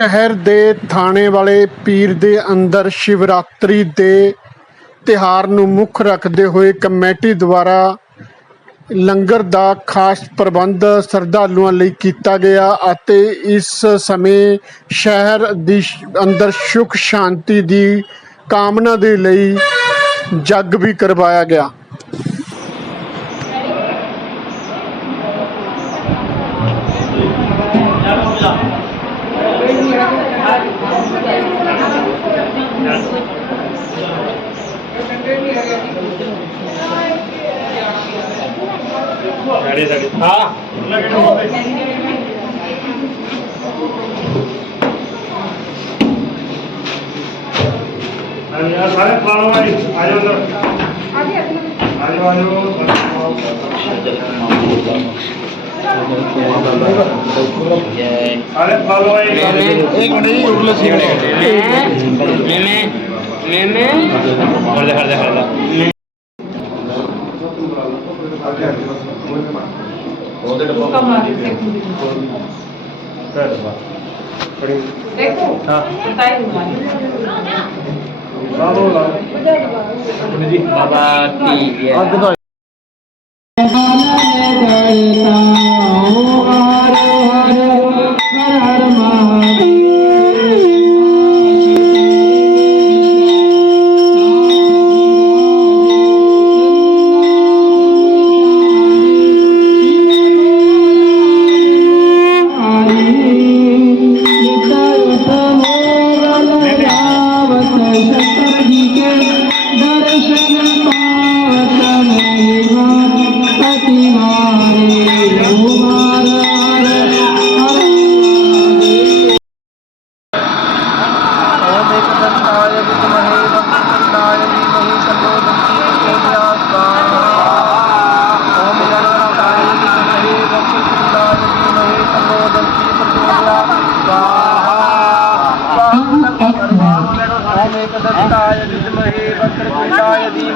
ਸ਼ਹਿਰ ਦੇ ਥਾਣੇ ਵਾਲੇ ਪੀਰ ਦੇ ਅੰਦਰ ਸ਼ਿਵਰਾਤਰੀ ਦੇ ਤਿਹਾਰ ਨੂੰ ਮੁੱਖ ਰੱਖਦੇ ਹੋਏ ਕਮੇਟੀ ਦੁਆਰਾ ਲੰਗਰ ਦਾ ਖਾਸ ਪ੍ਰਬੰਧ ਸਰਦਾਲੂਆਂ ਲਈ ਕੀਤਾ ਗਿਆ ਅਤੇ ਇਸ ਸਮੇਂ ਸ਼ਹਿਰ ਦੀ ਅੰਦਰ ਸੁਖ ਸ਼ਾਂਤੀ ਦੀ ਕਾਮਨਾ ਦੇ ਲਈ ਜੱਗ ਵੀ ਕਰਵਾਇਆ ਗਿਆ साडे साडे हा सारे प्राणवाई आजो आजो आजो अरे प्राणवाई एक मिनट उठलो सीट में में में में हरदा हरदा हरदा ਉਹਦੇ ਡੱਬਾ ਮਾਰੀ ਕਰ ਬਾ ਫੜੀ ਦੇਖੋ ਹਾਂ ਟਾਈਮ ਮਾਰੀ ਲਾਓ ਲਾਓ ਜੀ ਬਾਬਾ ਦੀ ਅੱਗ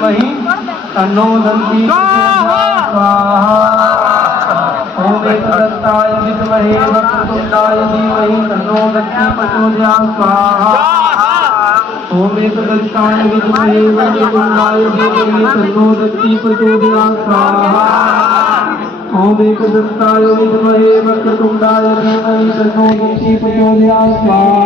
वही तन्नो दंती ओम दत्ताय विद्महे वक्रतुंडाय धीमहि तन्नो दंती प्रचोदयात् स्वाहा ओम दत्ताय विद्महे वक्रतुंडाय धीमहि तन्नो दंती प्रचोदयात् स्वाहा ओम दत्ताय विद्महे वक्रतुंडाय धीमहि तन्नो दंती प्रचोदयात् स्वाहा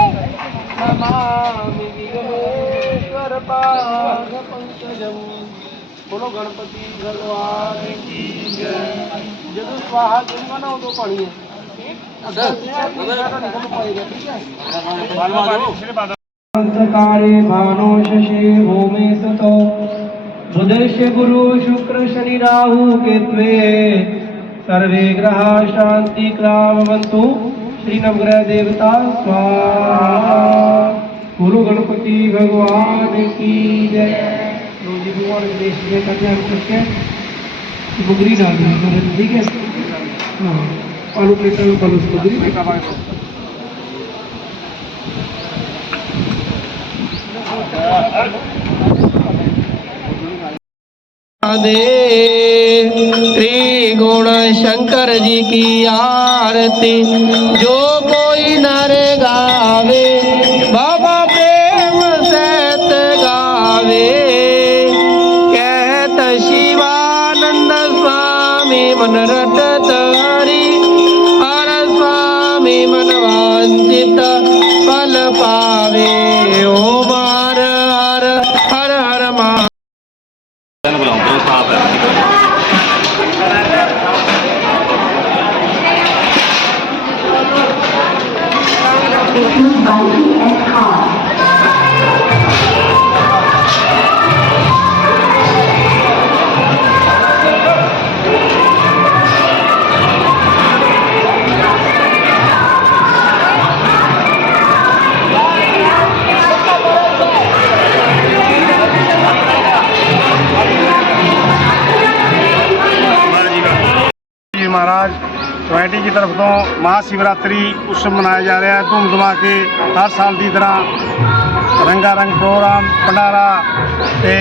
નમામિ વિઘ્નેશ્વર પાદ પંકજમ બોલો ગણપતિ ભગવાન કી જય જદુ સ્વાહા જેમ બનાવો તો પાણીએ અંધકારે ભાનો ગુરુ શુક્ર શનિ રાહુ કેત્વે સર્વે ગ્રહા શાંતિ ક્રામવંતુ श्री नवग्रह देवता स्वाहा बोलो गणपति भगवान की जय रोजी भगवान देश में कल्याण करके बुगरी डाल दें ठीक है हाँ आलू प्लेटर में पलूस बुगरी दे शंकर जी की आरती जो कोई नर गावे बाबा प्रेम सैत गावे कहत शिवानंद स्वामी मन रटत Maharaj ਕਮੇਟੀ ਦੀ ਤਰਫ ਤੋਂ ਮਹਾ ਸ਼ਿਵਰਾਤਰੀ ਉਸ ਮਨਾਇਆ ਜਾ ਰਿਹਾ ਹੈ ਧਮਾ ਕੇ ਹਰ ਸਾਲ ਦੀ ਤਰ੍ਹਾਂ ਰੰਗਾ ਰੰਗ ਪ੍ਰੋਗਰਾਮ ਭੰਡਾਰਾ ਤੇ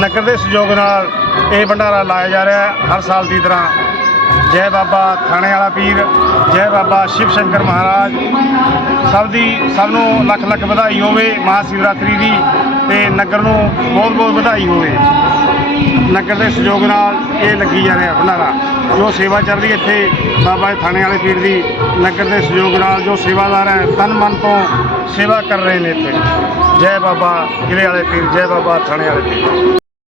ਨਗਰ ਦੇ ਸਹਿਯੋਗ ਨਾਲ ਇਹ ਭੰਡਾਰਾ ਲਾਇਆ ਜਾ ਰਿਹਾ ਹੈ ਹਰ ਸਾਲ ਦੀ ਤਰ੍ਹਾਂ ਜੈ ਬਾਬਾ ਥਾਣੇ ਵਾਲਾ ਪੀਰ ਜੈ ਬਾਬਾ ਸ਼ਿਵ ਸ਼ੰਕਰ ਮਹਾਰਾਜ ਸਭ ਦੀ ਸਭ ਨੂੰ ਲੱਖ ਲੱਖ ਵਧਾਈ ਹੋਵੇ ਮਹਾ ਸ਼ਿਵਰਾਤਰੀ ਦੀ ਤੇ ਨਗਰ ਨੂੰ ਬਹੁਤ ਬਹੁਤ ਵਧਾਈ ਹੋਵੇ ਲੰਗਰ ਦੇ ਸਹਿਯੋਗ ਨਾਲ ਇਹ ਲੱਗੀ ਜਾ ਰਿਹਾ ਭੰਡਾਰਾ ਜੋ ਸੇਵਾ ਚੱਲ ਰਹੀ ਇੱਥੇ ਬਾਬਾ ਜੀ ਥਾਣੇ ਵਾਲੇ ਫੀਲਡ ਦੀ ਲੰਗਰ ਦੇ ਸਹਿਯੋਗ ਨਾਲ ਜੋ ਸੇਵਾਦਾਰ ਹੈ ਤਨ ਮਨ ਤੋਂ ਸੇਵਾ ਕਰ ਰਹੇ ਨੇ ਇੱਥੇ ਜੈ ਬਾਬਾ ਕਿਲੇ ਵਾਲੇ ਪੀਰ ਜੈ ਬਾਬਾ ਥਾਣੇ ਵਾਲੇ ਪੀਰ